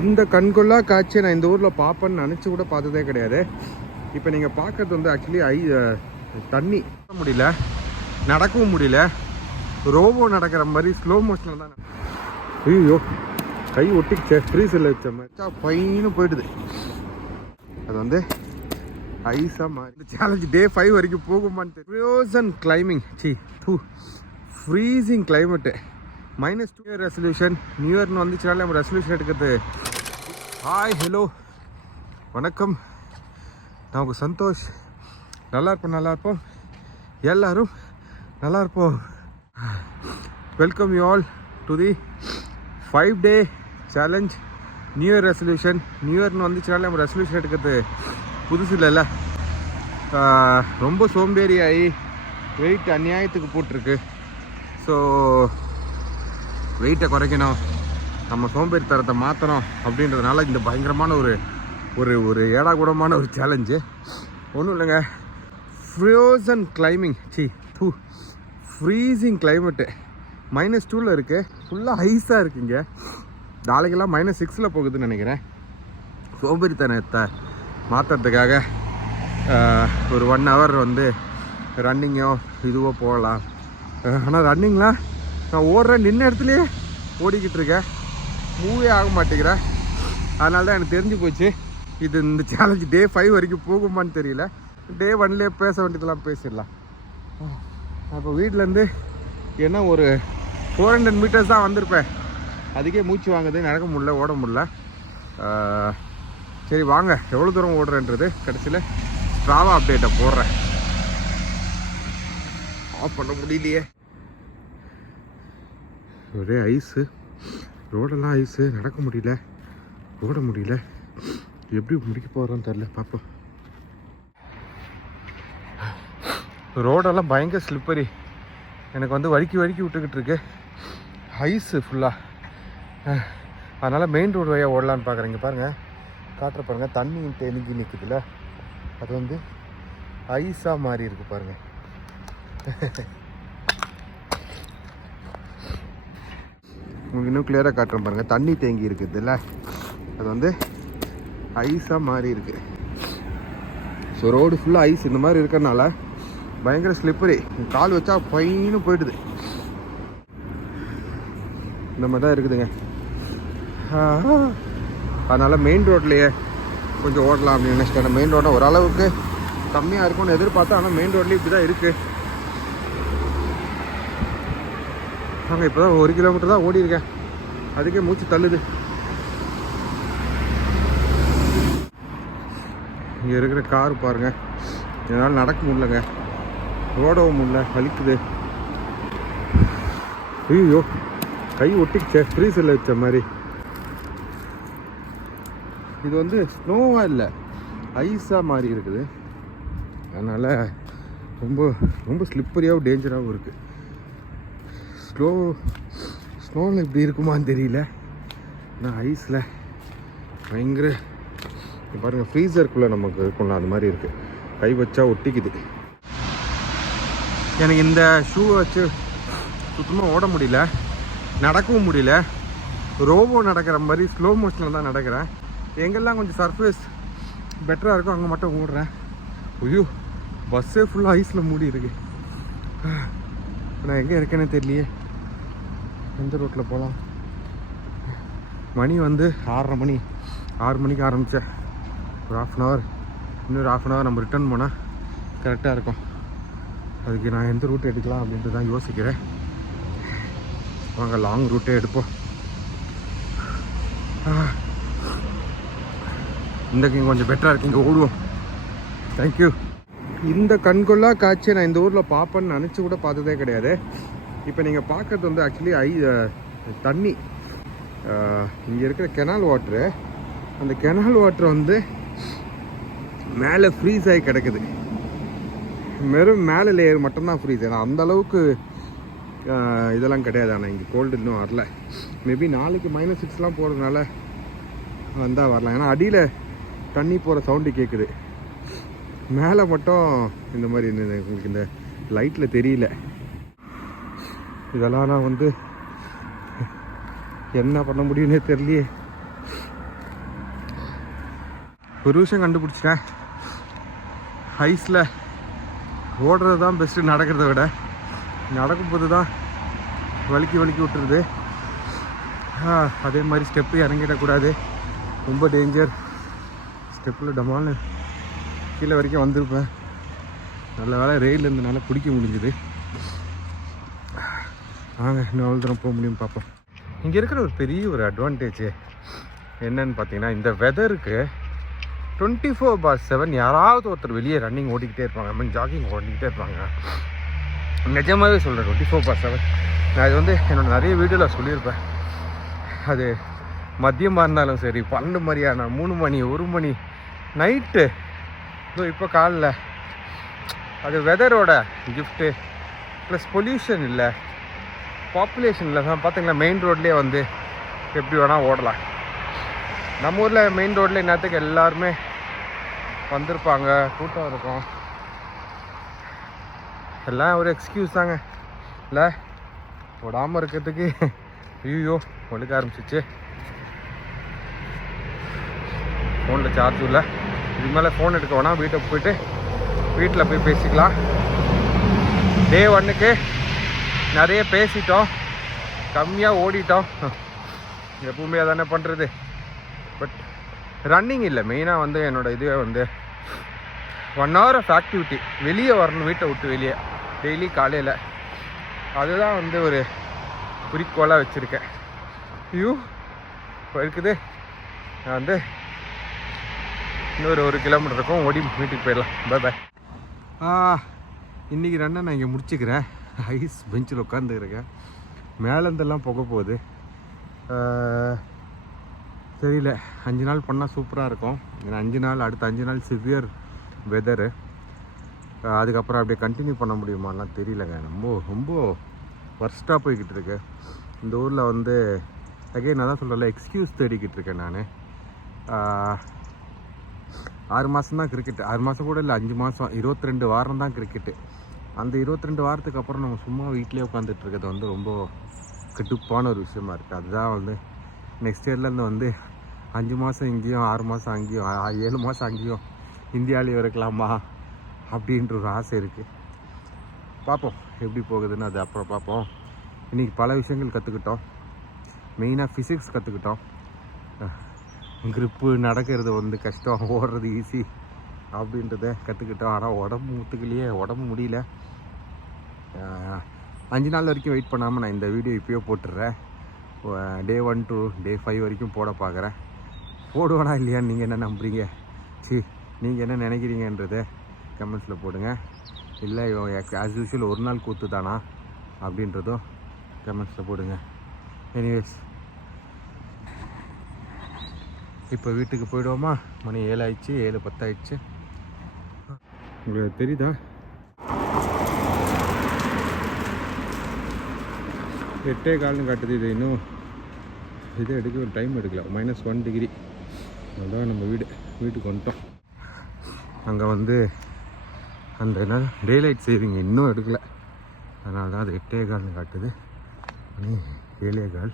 இந்த கண்கொள்ளா காட்சியை நான் இந்த ஊரில் பார்ப்பேன்னு நினச்சி கூட பார்த்ததே கிடையாது. இப்போ நீங்கள் பார்க்கறது வந்து ஆக்சுவலி தண்ணி முடியல, நடக்கவும் முடியல, ரோபோ நடக்கிற மாதிரி ஸ்லோ மோஷனில் தான். ஐயோ கை ஒட்டிக்கிச்சே, ஃப்ரீஸில் வச்ச மாதிரி பையனு போயிடுது. அது வந்து ஐஸாக மாறி இந்த சேலஞ்சு டே 5 வரைக்கும் போகுமான்னு frozen claiming freezing climate -2 resolution. New இயர்னு வந்துச்சுனாலே நம்ம ரெசல்யூஷன் எடுக்கிறது. ஹாய் ஹலோ வணக்கம், நான் உங்கள் சந்தோஷ். நல்லா இருப்போம், எல்லோரும் நல்லா இருப்போம். Welcome you all to the 5-day challenge new year resolution. New இயர்னு வந்துச்சுனாலே நம்ம ரெசல்யூஷன் எடுக்கிறது புதுசு இல்லைல்ல. ரொம்ப சோம்பேறி ஆகி வெயிட் அநியாயத்துக்கு போட்டிருக்கு. ஸோ வெயிட்டை குறைக்கணும், நம்ம சோம்பேறி தரத்தை மாற்றணும் அப்படின்றதுனால இந்த பயங்கரமான ஒரு ஏடாகூடமான ஒரு சேலஞ்சு. ஒன்றும் இல்லைங்க, ஃப்ரோசன் கிளைமிங் ஃப்ரீசிங் கிளைமேட்டு -2 இருக்குது. ஃபுல்லாக ஐஸாக இருக்குங்க. நாளைக்கெல்லாம் -6 போகுதுன்னு நினைக்கிறேன். சோம்பேறித்தனத்தை மாற்றுறதுக்காக ஒரு 1 hour வந்து ரன்னிங்கோ இதுவோ போகலாம். ஆனால் ரன்னிங்லாம் நான் ஓடுறேன், நின்ன இடத்துலையே ஓடிக்கிட்டு இருக்கேன், மூவே ஆக மாட்டேங்கிறேன். அதனால தான் எனக்கு தெரிஞ்சு போச்சு இந்த சேலஞ்சு டே 5 வரைக்கும் போகுமான்னு தெரியல. டே 1லேயே பேச வேண்டியதெல்லாம் பேசிடலாம். அப்போ வீட்டிலேருந்து என்ன ஒரு 400 meters தான் வந்திருப்பேன். அதுக்கே மூச்சு வாங்குது, நடக்க முடியல, ஓட முடியல. சரி வாங்க, எவ்வளோ தூரம் ஓடுறேன்றது கடைசியில் ஸ்ட்ராவா அப்டேட்டை போடுறேன். ஆஃப் பண்ண முடியலையே, ஒரே ஐஸு, ரோடெல்லாம் ஐஸு, நடக்க முடியல, ஓட முடியல. எப்படி முடிக்க போகிறோன்னு தெரில, பார்ப்போம். ரோடெல்லாம் பயங்கர ஸ்லிப்பரி, எனக்கு வந்து வழுக்கி விட்டுக்கிட்டு இருக்கு ஐஸு ஃபுல்லாக. அதனால் மெயின் ரோடு வழியாக ஓடலான்னு பார்க்குறேங்க. பாருங்கள், காட்டுற பாருங்கள், தண்ணி தேங்கி நிற்குதுல்ல, அது வந்து ஐஸாக மாறி இருக்குது பாருங்கள். உங்களுக்கு இன்னும் கிளியராக காட்டுறேன் பாருங்கள், தண்ணி தேங்கி இருக்குதுல்ல, அது வந்து ஐஸாக மாறி இருக்குது. ஸோ ரோடு ஃபுல்லாக ஐஸ் இந்த மாதிரி இருக்கிறதுனால பயங்கர ஸ்லிப்பரி, கால் வச்சா பையனு போயிடுது. இந்த மாதிரி தான் இருக்குதுங்க. அதனால் மெயின் ரோட்லேயே கொஞ்சம் ஓடலாம் அப்படின்னு நினச்சிட்டேன். மெயின் ரோடை ஓரளவுக்கு கம்மியாக இருக்கும்னு எதிர்பார்த்தா, ஆனால் மெயின் ரோட்லேயே இப்படி தான் இருக்குது. நாங்கள் இப்போ தான் 1 kilometer தான் ஓடிருக்கேன், அதுக்கே மூச்சு தள்ளுது. இங்கே இருக்கிற கார் பாருங்கள், என்னால் நடக்க முடியலங்க, ஓடவும் முடியல, வலிக்குது. ஐயோ கை ஒட்டிக்கிச்சே, ஃப்ரீஸில் வச்ச மாதிரி. இது வந்து ஸ்னோவாக இல்லை, ஐஸாக மாறி இருக்குது. அதனால் ரொம்ப ஸ்லிப்பரியாகவும் டேஞ்சராகவும் இருக்குது. ஸ்னோவில் இப்படி இருக்குமான்னு தெரியல, ஆனால் ஐஸில் பயங்கர பாருங்கள், ஃப்ரீசருக்குள்ளே நமக்கு இருக்கும்ல அது மாதிரி இருக்குது. கை வச்சா ஒட்டிக்குது. எனக்கு இந்த ஷூவை வச்சு சுத்தமாக ஓட முடியல, நடக்கவும் முடியல, ரோபோ நடக்கிற மாதிரி ஸ்லோ மோஷனில் தான் நடக்கிறேன். எங்கெல்லாம் கொஞ்சம் சர்ஃபேஸ் பெட்டராக இருக்கும் அங்கே மட்டும் ஓடுறேன். ஐயோ பஸ்ஸே ஃபுல்லாக ஐஸில் மூடி இருக்கு. நான் எங்கே இருக்கேன்னு தெரியலையே, எந்த ரோட்டில் போகலாம். மணி வந்து 6:30 மணி, 6 மணிக்கு ஆரம்பித்தேன். ஒரு இன்னொரு half an hour நம்ம ரிட்டர்ன் போனால் கரெக்டாக இருக்கும். அதுக்கு நான் எந்த ரூட் எடுக்கலாம் அப்படின்ட்டு தான் யோசிக்கிறேன். வாங்க லாங் ரூட்டே எடுப்போம். இங்கே கொஞ்சம் பெட்டராக இருக்குது, இங்கே ஓடுவோம். தேங்க்யூ. இந்த கண்கொள்ளா காட்சியை நான் இந்த ஊரில் பார்ப்பேன்னு நினச்சி கூட பார்த்ததே கிடையாது. இப்போ நீங்கள் பார்க்குறது வந்து ஆக்சுவலி தண்ணி. இங்கே இருக்கிற கெனால் வாட்ரு, அந்த கெனால் வாட்ரு வந்து மேலே ஃப்ரீஸ் ஆகி கிடக்குது. வெறும் மேலே லேயர் மட்டும்தான் ஃப்ரீஸ். ஏன்னா அந்தளவுக்கு இதெல்லாம் கிடையாது. ஆனால் இங்கே கோல்டு இன்னும் வரல. மேபி நாளைக்கு -6 போகிறதுனால வந்தால் வரலாம். ஏன்னா அடியில் தண்ணி போகிற சவுண்டு கேட்குது, மேலே மட்டும் இந்த மாதிரி உங்களுக்கு இந்த லைட்டில் தெரியல. இதெல்லாம் நான் வந்து என்ன பண்ண முடியும்னே தெரியலையே. ஒரு விஷயம் கண்டுபிடிச்சிட்டேன், ஐஸில் ஓடுறது தான் பெஸ்ட்டு நடக்கிறத விட. நடக்கும்போது தான் வலிக்கி விட்டுருது. அதே மாதிரி ஸ்டெப்பு இறங்கிடக்கூடாது, ரொம்ப டேஞ்சர். ஸ்டெப்பில் டமால்னு கீழே வரைக்கும் வந்திருப்பேன். நல்ல வேலை ரெயில் இருந்தனால பிடிக்க முடிஞ்சுது. வாங்க இன்னும் எவ்வளோ தூரம் போக முடியும் பார்ப்போம். இங்கே இருக்கிற ஒரு பெரிய ஒரு அட்வான்டேஜ் என்னன்னு பார்த்தீங்கன்னா, இந்த வெதருக்கு 24/7 யாராவது ஒருத்தர் வெளியே ரன்னிங் ஓடிக்கிட்டே இருப்பாங்க, ஐ மீன் ஜாகிங் ஓடிக்கிட்டே இருப்பாங்க. நிஜமாகவே சொல்கிறேன், 24/7. நான் இது வந்து என்னோட நிறைய வீடியோவில் சொல்லியிருப்பேன். அது மதியமாக இருந்தாலும் சரி, 12 மணியான 3 மணி 1 மணி நைட்டு, இப்போ காலைல, அது வெதரோட கிஃப்ட்டு ப்ளஸ் பொல்யூஷன் இல்லை, பாப்புலேஷன் இல்லை. பார்த்தீங்களா மெயின் ரோட்லேயே வந்து எப்படி வேணால் ஓடலாம். நம்ம ஊரில் மெயின் ரோட்டில் என்னத்துக்கு எல்லாருமே வந்திருப்பாங்க, கூட்டம் இருக்கும், எல்லாம் ஒரு எக்ஸ்கியூஸ் தாங்க இல்லை ஓடாமல் இருக்கிறதுக்கு. ஐயோ ஒழுக்க ஆரம்பிச்சிச்சு, ஃபோனில் சார்ஜும் இல்லை. இதுக்கு மேலே ஃபோன் எடுக்க வேணாம், வீட்டில் போய் பேசிக்கலாம். டே 1க்கு நிறைய பேசிட்டோம், கம்மியாக ஓடிட்டோம், எப்பவுமே அதானே பண்ணுறது. பட் ரன்னிங் இல்லை, மெயினாக வந்து என்னோடய இதுவே வந்து 1 hour ஆஃப் ஆக்டிவிட்டி. வெளியே வரணும், வீட்டை விட்டு வெளியே டெய்லி காலையில். அதுதான் வந்து ஒரு குறிக்கோளாக வச்சுருக்கேன். இப்போ இருக்குது, நான் வந்து இன்னொரு 1 கிலோமீட்டர் இருக்கும், ஓடி வீட்டுக்கு போயிடலாம். பாய். இன்றைக்கி ரன்னை நான் இங்கே முடிச்சுக்கிறேன். ஐஸ் பெஞ்சில் உட்காந்துருக்கேன், மேலேருந்தெல்லாம் போக போகுது. தெரியல, 5 நாள் பண்ணால் சூப்பராக இருக்கும். ஏன்னா 5 நாள், அடுத்த 5 நாள் சிவியர் வெதரு. அதுக்கப்புறம் அப்படியே கண்டினியூ பண்ண முடியுமாலாம் தெரியலங்க. ரொம்ப வர்ஸ்ட்டாக போய்கிட்டு இருக்கு இந்த ஊரில். வந்து அகைன் நான் தான் சொல்கிறேன்ல, எக்ஸ்கியூஸ் தேடிக்கிட்டு இருக்கேன் நான். 6 மாதம் தான் கிரிக்கெட்டு, 6 மாதம் கூட இல்லை, 5 மாதம், 22 வாரம் தான் கிரிக்கெட்டு. அந்த 22 வாரத்துக்கு அப்புறம் நம்ம சும்மா வீட்டிலே உட்காந்துட்டு இருக்கிறது வந்து ரொம்ப கடுப்பான ஒரு விஷயமா இருக்குது. அதுதான் வந்து நெக்ஸ்ட் இயர்லேருந்து வந்து 5 மாதம் இங்கேயும் 6 மாதம் அங்கேயும் 7 மாதம் அங்கேயும் இந்தியாவிலேயும் இருக்கலாமா அப்படின்ற ஒரு ஆசை இருக்குது. பார்ப்போம் எப்படி போகுதுன்னு, அது அப்புறம் பார்ப்போம். இன்றைக்கி பல விஷயங்கள் கற்றுக்கிட்டோம். மெயினாக ஃபிசிக்ஸ் கற்றுக்கிட்டோம். கிரிப்பு நடக்கிறது வந்து கஷ்டம், ஓடுறது ஈஸி அப்படின்றத கற்றுக்கிட்டோம். ஆனால் உடம்பு முடியல. 5 நாள் வரைக்கும் வெயிட் பண்ணாமல் நான் இந்த வீடியோ இப்போயோ போட்டுடுறேன். Day 1 to Day 5 வரைக்கும் போட பார்க்குறேன். போடுவேனா இல்லையான்னு நீங்கள் என்ன நம்புறீங்க, நீங்கள் என்ன நினைக்கிறீங்கன்றதை கமெண்ட்ஸில் போடுங்க. இல்லை ஆஸ் யூஷுவல் ஒரு நாள் கூத்து தானா அப்படின்றதும் கமெண்ட்ஸில் போடுங்க. எனிவேஸ், இப்போ வீட்டுக்கு போயிடுவோமா? மணி 7 ஆயிடுச்சு, 7:10 ஆயிடுச்சு. உங்களுக்கு தெரியுதா 8:15 காட்டுது. இது இன்னும் இதை எடுக்க ஒரு டைம் எடுக்கல, -1 டிகிரி. அதுதான் நம்ம வீட்டுக்கு வந்துட்டோம். அங்கே வந்து அந்த என்ன டேலைட் சேவிங் இன்னும் எடுக்கலை, அதனால தான் அது 8:15 காட்டுது. மணி 7:15.